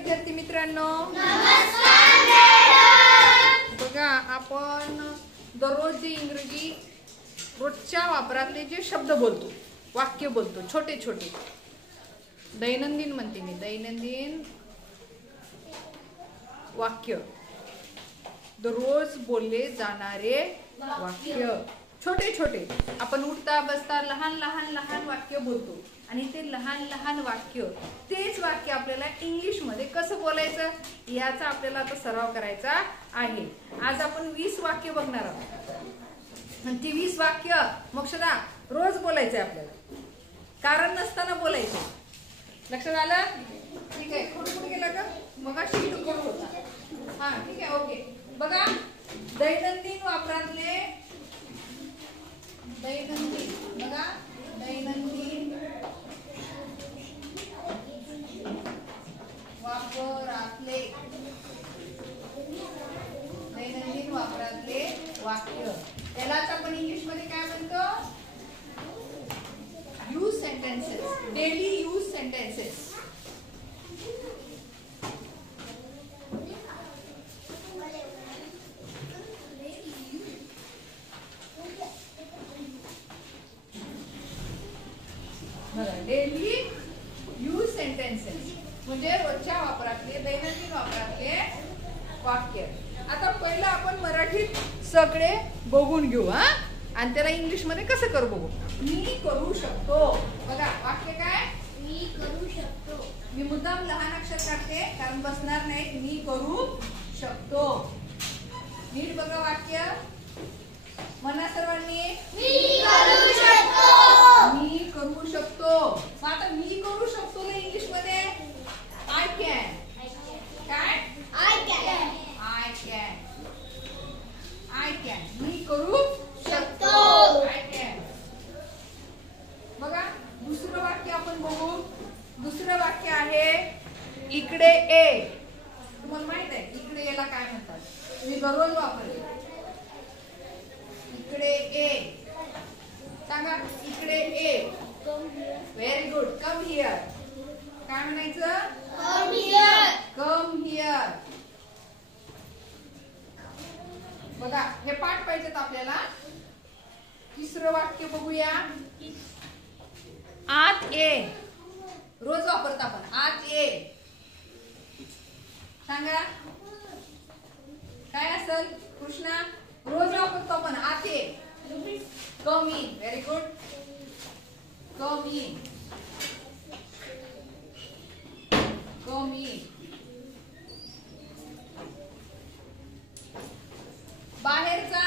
विद्यार्थी मित्रांनो, बघा आपण दररोज जे इंग्रजी रोजच्या वापरातले जे शब्द बोलतो, वाक्य बोलतो, छोटे छोटे दैनंदिन म्हणते मी, दैनंदिन वाक्य, दररोज बोलले जाणारे वाक्य छोटे छोटे आपण उठता बसता लहान लहान लहान वाक्य बोलतो आणि ते लहान लहान वाक्य तेच वाक्य आपल्याला इंग्लिश मध्ये कसं बोलायचं याचा आपल्याला आता सराव करायचा आहे। आज आपण 20 वाक्य बघणार आहोत आणि ती 20 वाक्य मोक्षदा रोज बोलायचे आपल्याला, कारण नसताना बोलायचे। लक्षात आलं? ठीक आहे, कुठे गेला का मग शीट कोण होता? हा ठीक आहे, ओके। बघा दैनंदिन वापरातले बघा दैनंदिन वापरातले वाक्य, त्यालाच आपण इंग्लिश मध्ये काय म्हणतो? Use sentences, daily use sentences. Daily use sentences म्हणजे रोजच्या वापरातले, दैनंदिन वापरातले वाक्य। आता पहिलं आपण मराठीत सगळे बघून घेऊ हा, आणि त्याला इंग्लिश मध्ये कसं करू बघू। मी करू शकतो, बघा वाक्य काय? मी करू शकतो। मी मुद्दाम लहान अक्षर काढते कारण बसणार नाही। मी करू शकतो, नीट बघा वाक्य, म्हणा सर्वांनी, मी करू शकतो। मी करू शकतो। आता मी करू शकतो ना इंग्लिश मध्ये आय कॅन, काय? I can, I can, I can, मी करू शकतो, आय कॅन। बघा दुसरं वाक्य आपण बघू। दुसरं वाक्य आहे इकडे ये। तुम्हाला माहित आहे इकडे येला काय म्हणतात? मी दररोज वापरते। इकडे ये, सांगा इकडे ये। व्हेरी गुड, कम हियर, काय म्हणायचं? Come here, come here. बघा हे पाठ पाहिजेत आपल्याला। तिसरं वाक्य बघूया, आत ये, रोज वापरता आपण, आत ये, सांगा काय असेल? कृष्णा, रोज वापरतो आपण, आत ये, come in, very good, come in, come in. बाहेरचा,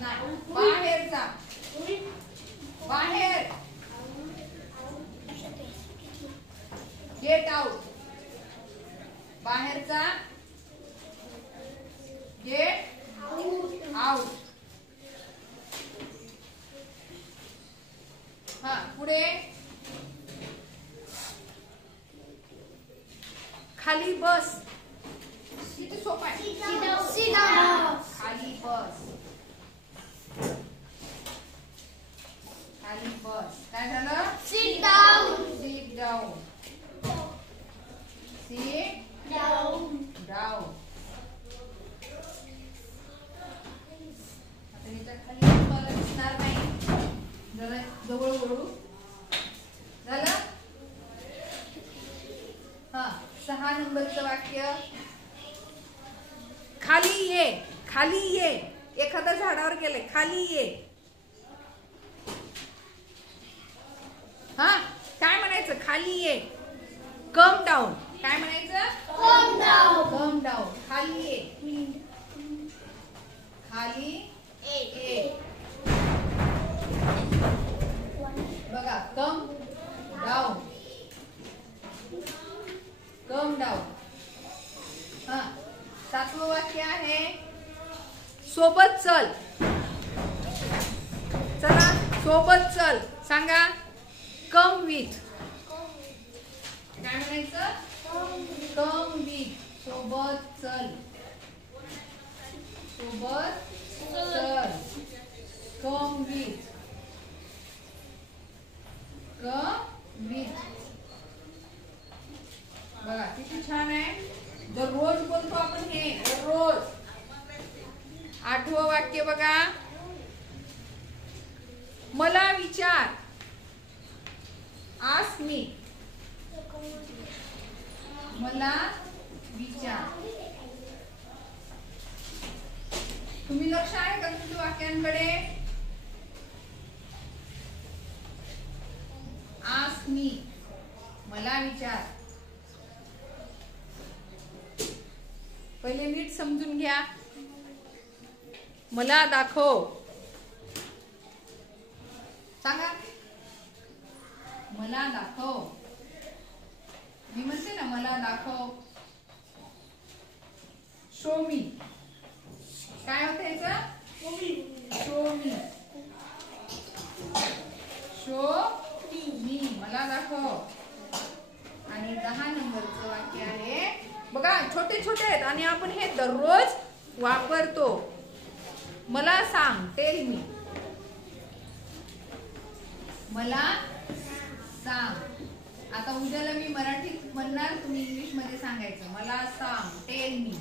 नाही, बाहेरचा, बाहेर, गेट आउट, बाहेरचा, गेट आउट। हा पुढे, खाली बस, किती सोपा आहे, खाली बस, खाली बस, काय झालं? Sit down, sit down, sit down, down. आता याच्या खाली तुम्हाला दिसणार नाही, जरा जवळ वळू, झालं? हा 6 नंबरचं वाक्य, खाली ये, खाली ये, एखाद्या झाडावर गेले, खाली ये। हा काय म्हणायचं? खाली ये, कम डाऊन, काय म्हणायचं? कम डाऊन, कम डाऊन, खाली ये, खाली ये। बघा कम डाऊन, कम डाऊन। हा 7वं वाक्य आहे सोबत चल, चला सोबत चल, सांगा कम विथ, काय म्हणायचं? कम विथ, सोबत चल, सोबत चल, कम विथ, come with बघा. मला विचार. Ask me. मला विचार. तुम्ही लक्ष आहे का तुमच्या वाक्यांकडे? Ask me. मला विचार. पहिले नीट समजून घ्या. मला दाखव. सांगा. मला दाखव. मी म्हणते ना मला दाखव. शो मी. काय होतं याचं? शो मी. शो मी. मला दाखव. आणि 10 नंबरचं वाक्य आहे बघा. छोटे छोटे आहेत आणि आपण हे दररोज वापरतो. मला सांग. Tell me. मला सांग. आता उद्याला मी मराठीत म्हणणार, तुम्ही इंग्लिश मध्ये सांगायचं. मला सांग. Tell me.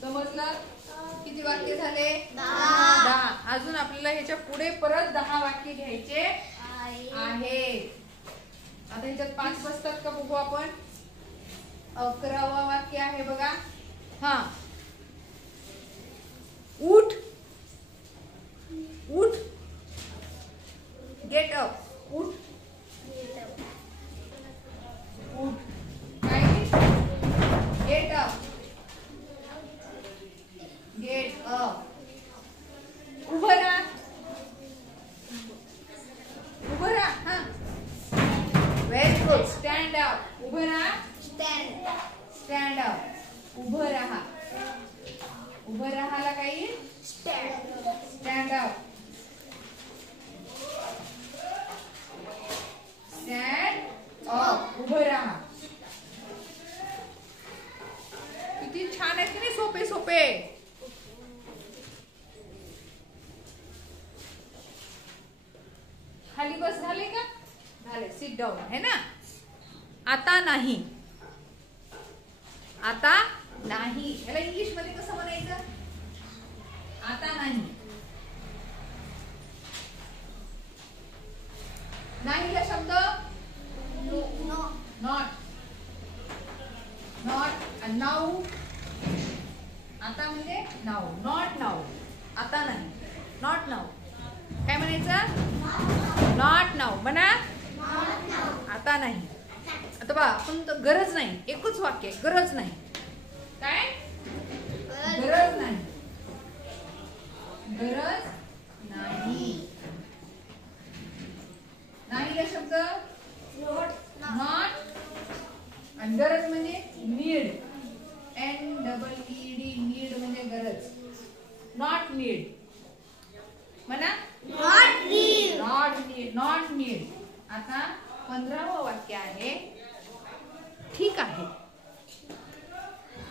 समजलं? किती वाक्य झाले? 10. अजून आपल्याला ह्याच्या पुढे परत 10 वाक्य घ्यायचे आहेत. आता ह्याच्यात 5 बसतात का बघू आपण. 11वा वाक्य आहे बघा. हा. उठ. उठ. Get up. उठ. उठ. काय? Get up. Get up. उभं राहा. उभं राहा. हा. Very good. Stand up. उभं राहा. Stand up. उभं राहा. उभं राहाला काही स्टँड अप. Stand up. उभं राहा. किती छान आहेत की नाही. सोपे सोपे. खाली बस. झाले का? झाले. सिट डाऊन है ना. आता नाही. आता नाही. याला इंग्लिश मध्ये कसं म्हणायचं? आता नाही. नाहीला शब्द नॉट. नॉट. नाऊ. आता म्हणजे नाऊ. Not now. आता नाही. Not now. काय म्हणायचं? नॉट नाऊ म्हणा. आता नाही. आता बा आपण तर गरज नाही. एकच वाक्य. गरज नाही. काय? गरज नाही. गरज नाही. नाहीला शब्द नॉट. आणि गरज म्हणजे नीड. NEED. नीड म्हणजे गरज. नॉट नीड म्हणा. Not need. Not need. Not need. आता 15वं वाक्य आहे. ठीक आहे.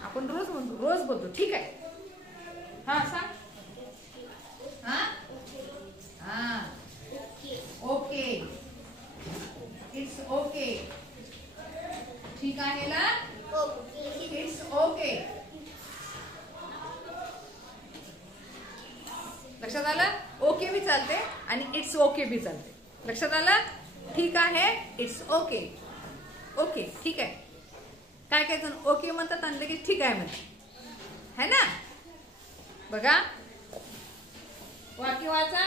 आपण रोज म्हणतो. रोज बोलतो. ठीक आहे. हा सांग. हा. हा. ओके. It's okay. ठीक आहे ना. It's okay. लक्षात आलं? ओके भी चालते आणि इट्स ओके भी चालते. लक्षात आलं? ठीक आहे. It's okay. ओके. ठीक आहे. काय काय जण ओके म्हणतात आणि लगेच ठीक आहे म्हणतात. है ना. बघा वाक्य वाचा.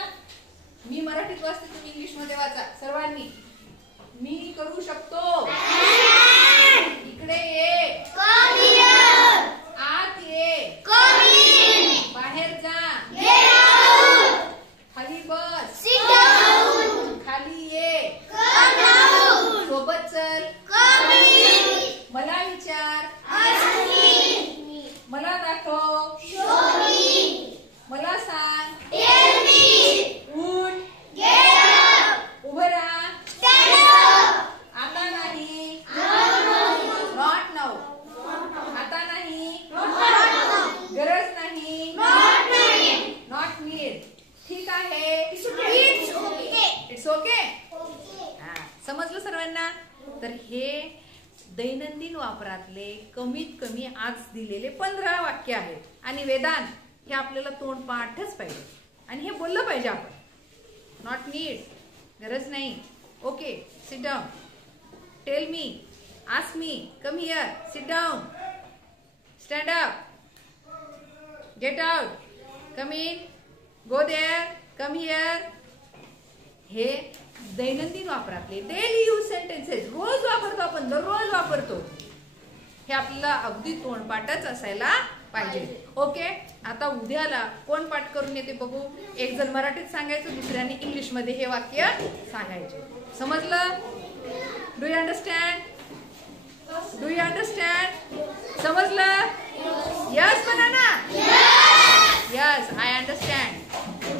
मी मराठीत वाचते, तुम्ही इंग्लिश मध्ये वाचा सर्वांनी. मी करू शकतो. इकडे ये. आत ये. बाहेर जा. खाली बस. खाली ये. सोबत चल. मला विचार. मला दाखव. मला सांग. उठ. उभं राहा. आता नाही. Not now. आता नाही. गरज नाही. Not need. ठीक आहे. It's okay. समजलं सर्वांना? तर हे दैनंदिन वापरातले कमीत कमी आज दिलेले 15 वाक्य आहेत. आणि वेदांत हे आपल्याला तोंडपाठच पाहिजे आणि हे बोललं पाहिजे आपण. नॉट नीड, गरज नाही. Okay, sit down. Tell me, ask me, come here, sit down, stand up, get out, come in, go there, come here. हे दैनंदिन वापरातले डेली यूज सेंटेन्सेस रोज वापरतो आपण, दररोज वापरतो. हे आपल्याला अगदी तोंडपाठच असायला पाहिजे. ओके, आता उद्याला कोण पाठ करून येते बघू. एक जण मराठीत सांगायचं, दुसऱ्याने इंग्लिश मध्ये हे वाक्य सांगायचे. समजलं? Do you understand? Do you understand? समजलं? यस म्हणा ना. Yes, I understand.